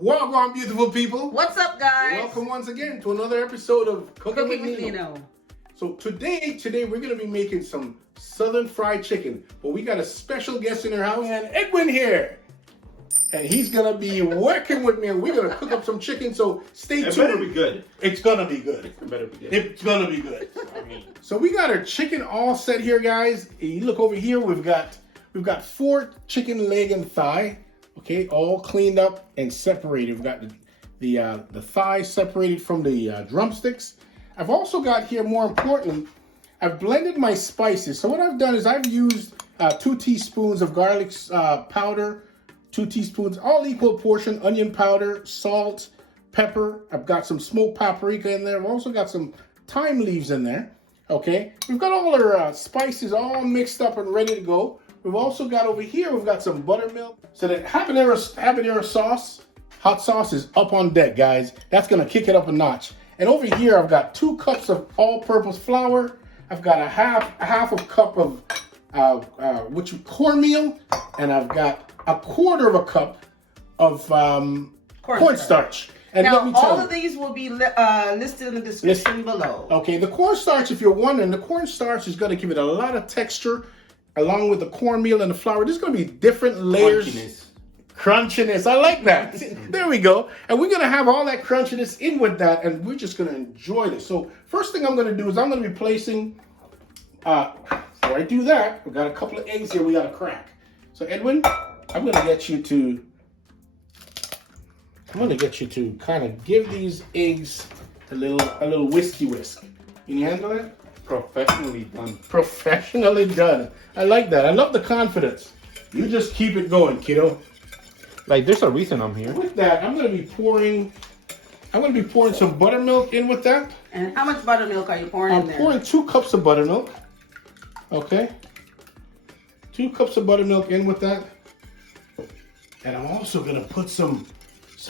Welcome, beautiful people. What's up, guys? Welcome once again to another episode of Cooking with Nino. Nino. So today we're going to be making some southern fried chicken. But we got a special guest in our house, and Edwin here. And he's going to be working with me, and we're going to cook up some chicken, so stay tuned. It better be good. It's going to be good. It better be good. It's going to be good. So we got our chicken all set here, guys. You look over here, we've got 4 chicken leg and thigh. Okay, all cleaned up and separated. We've got the thigh separated from the drumsticks. I've also got here, more importantly, I've blended my spices. So what I've done is I've used 2 teaspoons of garlic powder, 2 teaspoons, all equal portion, onion powder, salt, pepper. I've got some smoked paprika in there. I've also got some thyme leaves in there. Okay, we've got all our spices all mixed up and ready to go. We've also got over here, we've got some buttermilk. So that habanero sauce, hot sauce is up on deck, guys. That's gonna kick it up a notch. And over here, I've got 2 cups of all-purpose flour. I've got a half a cup of cornmeal, and I've got a quarter of a cup of cornstarch. And now, let me tell all you, of these will be listed in the description below. Okay, the cornstarch, if you're wondering, the cornstarch is going to give it a lot of texture, along with the cornmeal and the flour. There's going to be different layers. Crunchiness. I like that. There we go. And we're going to have all that crunchiness in with that, and we're just going to enjoy this. So first thing I'm going to do is I'm going to be placing, before I do that, we've got a couple of eggs here we got to crack. So Edwin, I'm going to get you to kind of give these eggs a little whiskey whisk. Can you handle it? Professionally done. Professionally done. I like that. I love the confidence. You just keep it going, kiddo. Like, there's a reason I'm here. With that, I'm gonna be pouring some buttermilk in with that. And how much buttermilk are you pouring in there? I'm pouring 2 cups of buttermilk. Okay. 2 cups of buttermilk in with that. And I'm also gonna put some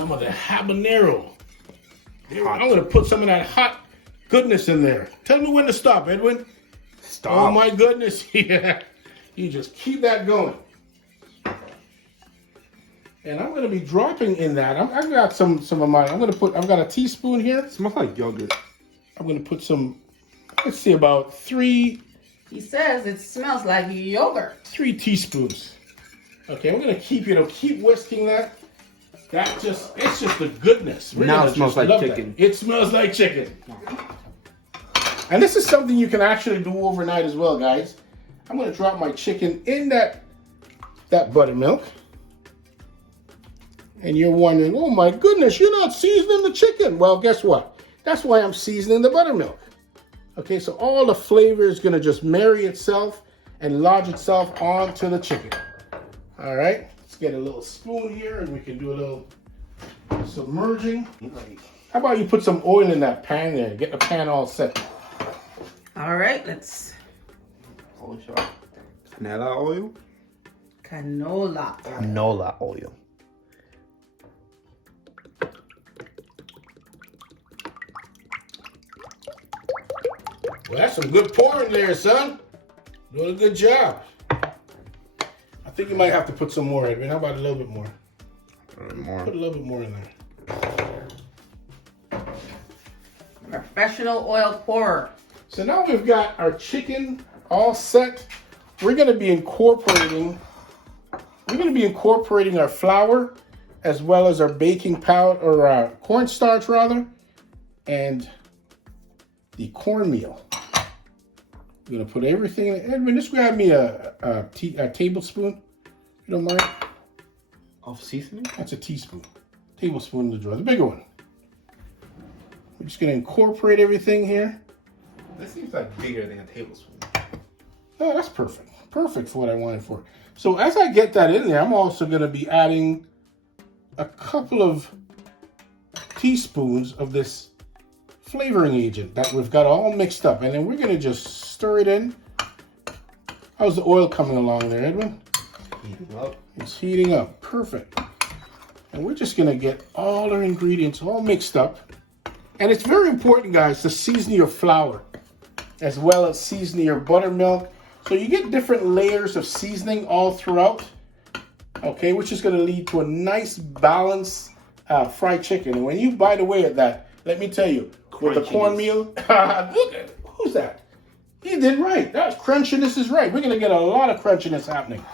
of the habanero. I'm gonna put some of that hot goodness in there. Tell me when to stop, Edwin. Stop. Oh my goodness. Yeah. You just keep that going. And I'm gonna be dropping in that. I've got some of my, I've got a teaspoon here. It smells like yogurt. I'm gonna put some, let's see, about 3 He says it smells like yogurt. 3 teaspoons. Okay, we're gonna keep whisking that. It's just the goodness. Now it smells like chicken. It smells like chicken. And this is something you can actually do overnight as well, guys. I'm gonna drop my chicken in that buttermilk. And you're wondering, oh my goodness, you're not seasoning the chicken. Well, guess what? That's why I'm seasoning the buttermilk. Okay, so all the flavor is gonna just marry itself and lodge itself onto the chicken. All right, let's get a little spoon here and we can do a little submerging. How about you put some oil in that pan there? Get the pan all set. All right, let's. Holy shit. Canola oil? Canola. Canola oil. Well, that's some good pouring there, son. Doing a good job. I think you might have to put some more, Edwin. How about a little bit more? Put a little bit more in there. Professional oil pourer. So now we've got our chicken all set. We're going to be incorporating our flour as well as our baking powder, or cornstarch rather, and the cornmeal. We're going to put everything in. Edwin, just grab me a tablespoon, if you don't mind. Of seasoning? That's a teaspoon. Tablespoon in the drawer, the bigger one. We're just going to incorporate everything here. That seems like bigger than a tablespoon. Oh, that's perfect. Perfect for what I wanted for. So as I get that in there, I'm also going to be adding a couple of teaspoons of this flavoring agent that we've got all mixed up. And then we're going to just stir it in. How's the oil coming along there, Edwin? Heating up. It's heating up. Perfect. And we're just going to get all our ingredients all mixed up. And it's very important, guys, to season your flour as well as season your buttermilk. So you get different layers of seasoning all throughout, okay, which is going to lead to a nice balance fried chicken. And when you bite away at that, let me tell you, with the Crunchiness. cornmeal, look at who's that? He did right. That crunchiness is right. We're gonna get a lot of crunchiness happening.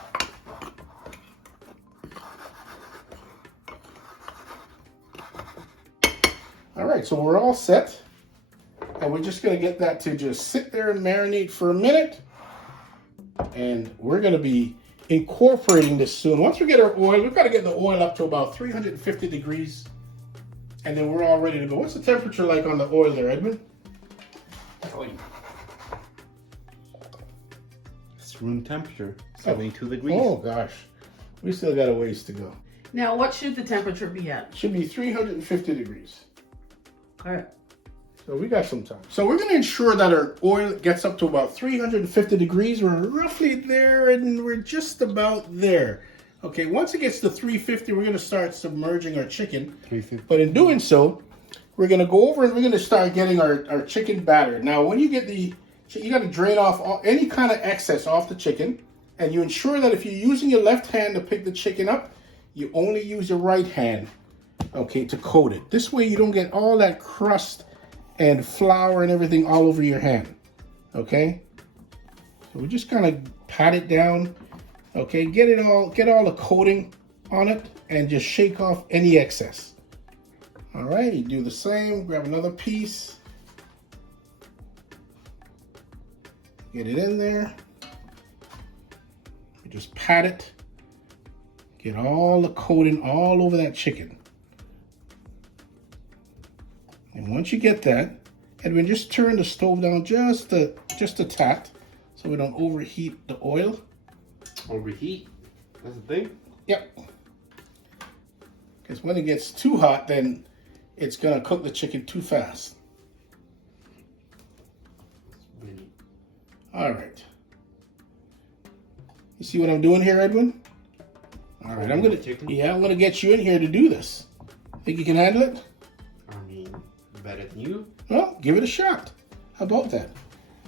All right, so we're all set. And we're just gonna get that to just sit there and marinate for a minute. And we're gonna be incorporating this soon. Once we get our oil, we've got to get the oil up to about 350 degrees. And then we're all ready to go. What's the temperature like on the oil there, Edwin? It's room temperature, 72 degrees. Oh gosh, we still got a ways to go. Now, what should the temperature be at? Should be 350 degrees. All right. So we got some time. So we're going to ensure that our oil gets up to about 350 degrees. We're roughly there, and we're just about there. Okay, once it gets to 350, we're going to start submerging our chicken. 350. But in doing so, we're going to go over and we're going to start getting our chicken batter. Now, when you get you got to drain off any kind of excess off the chicken. And you ensure that if you're using your left hand to pick the chicken up, you only use your right hand, okay, to coat it. This way you don't get all that crust and flour and everything all over your hand, okay? So we just kind of pat it down, okay? Get all the coating on it and just shake off any excess. All right, you do the same, grab another piece, get it in there, you just pat it, get all the coating all over that chicken. And once you get that, Edwin, just turn the stove down just a tad so we don't overheat the oil. Overheat? That's the thing? Yep. Because when it gets too hot, then it's going to cook the chicken too fast. All right. You see what I'm doing here, Edwin? All right, I'm going to get you in here to do this. Think you can handle it? I mean, better than you. Well, give it a shot. How about that?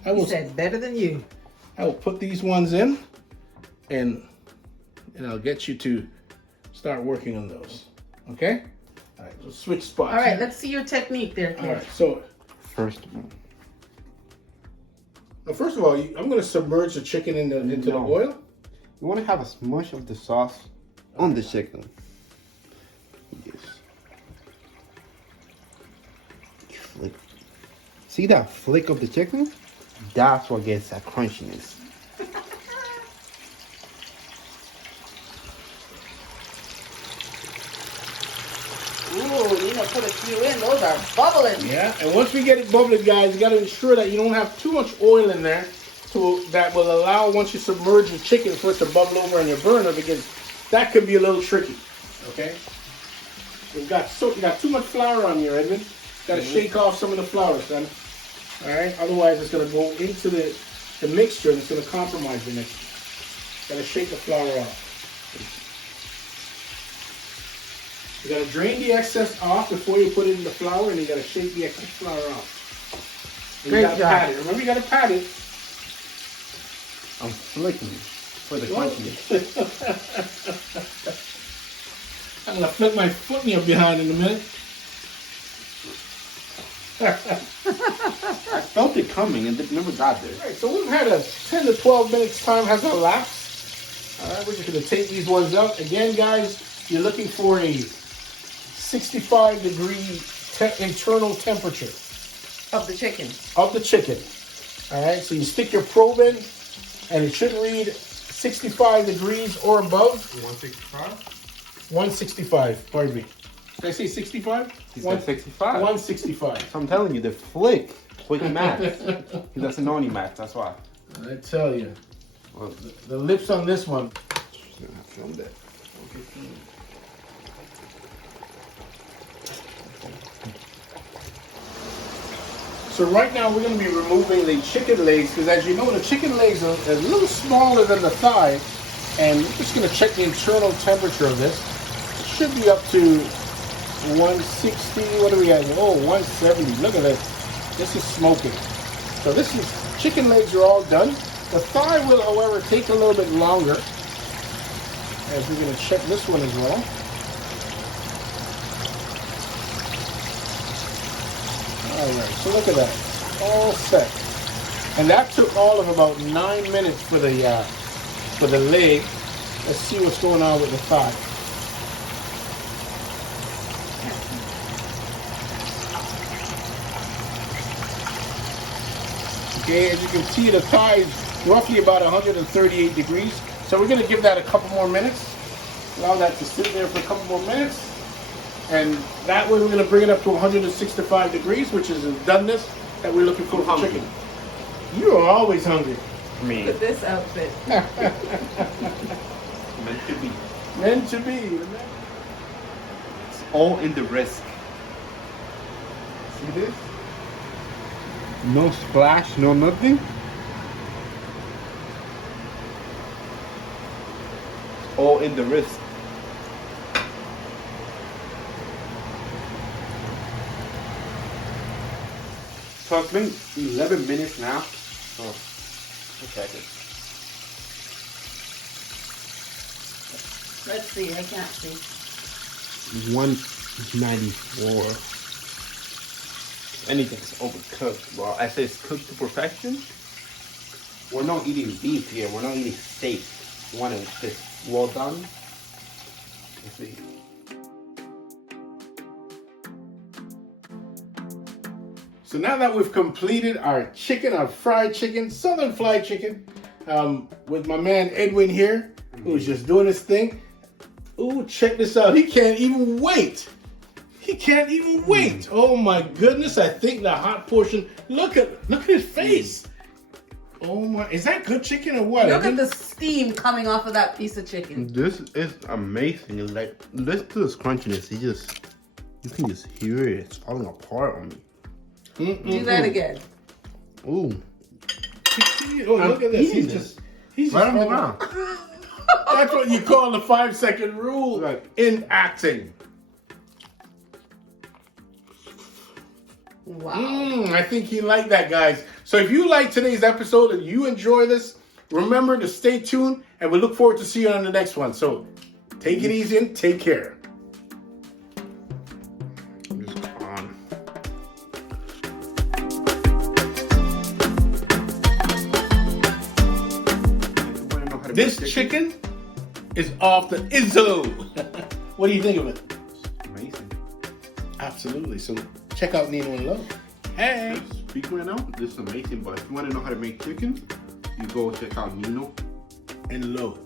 He said better than you. I will put these ones in, and I'll get you to start working on those. Okay? All right, let's switch spots. All right, let's see your technique there, kid. All right, so First of all. well, first of all, I'm going to submerge the chicken into the oil. You want to have a smush of the sauce on the chicken. Yes. Flick. See that flick of the chicken? That's what gets that crunchiness. Ooh, Nino put a few in. Those are bubbling. Yeah, and once we get it bubbling, guys, you got to ensure that you don't have too much oil in there that will allow, once you submerge the chicken, for it to bubble over on your burner, because that could be a little tricky. Okay? You got too much flour on here, Edwin. Got to shake off some of the flour, son. All right? Otherwise, it's going to go into the mixture and it's going to compromise the mixture. Got to shake the flour off. You got to drain the excess off before you put it in the flour, and you got to shake the excess flour off. And you got to pat it. Remember, you got to pat it. I'm flicking for the crunchiness. I'm going to flick my foot in your behind in a minute. I felt it coming and it never got there. All right, so we've had a 10 to 12 minutes time has elapsed. All right, we're just going to take these ones out. Again, guys, you're looking for a 65-degree internal temperature Of the chicken. of the chicken. All right, so you stick your probe in, and it should read 65 degrees or above. 165? 165, pardon me. Did I say 65? He said 65. 165. So I'm telling you, the flick, quick math. He doesn't know any math, that's why. I tell you, Well, the lips on this one. film that. So right now we're going to be removing the chicken legs, because as you know, the chicken legs are a little smaller than the thigh, and we're just going to check the internal temperature of this. It should be up to 160. What do we have? Oh, 170. Look at this. This is smoking. So this is, chicken legs are all done. The thigh will, however, take a little bit longer, as we're going to check this one as well. All right, so look at that, all set. And that took all of about 9 minutes for the leg. Let's see what's going on with the thigh. Okay, as you can see, the thigh is roughly about 138 degrees. So we're gonna give that a couple more minutes. Allow that to sit there for a couple more minutes. And that way we're gonna bring it up to 165 degrees, which is the doneness that we're looking for for chicken. You are always hungry. Me. Look at this outfit. Meant to be. Meant to be. It's all in the wrist. See this? No splash, no nothing. It's all in the wrist. So it's been 11 minutes now. So let's check it. Let's see, I can't see. 194. Anything's overcooked. Well, I say it's cooked to perfection. We're not eating beef here. We're not eating steak. We want it just well done. Let's see. So now that we've completed our chicken, our fried chicken, southern fried chicken, with my man Edwin here, who's just doing his thing. Ooh, check this out. He can't even wait. He can't even wait. Oh my goodness. I think the hot portion, look at his face. Oh my, is that good chicken or what? Look at the steam coming off of that piece of chicken. This is amazing. It's like, listen to this crunchiness. You can just hear it. It's falling apart on me. Do that again. Ooh. Oh, look at this. He's just right on the ground. That's what you call the 5-second rule in acting. Wow. I think you like that, guys. So if you like today's episode and you enjoy this, remember to stay tuned, and we look forward to see you on the next one. So take it easy and take care. This chicken is off the Izzo. What do you think of it? Amazing. Absolutely. So check out Nino and Lo. Hey. Speak right now. This is amazing. But if you want to know how to make chicken, you go check out Nino and Lo.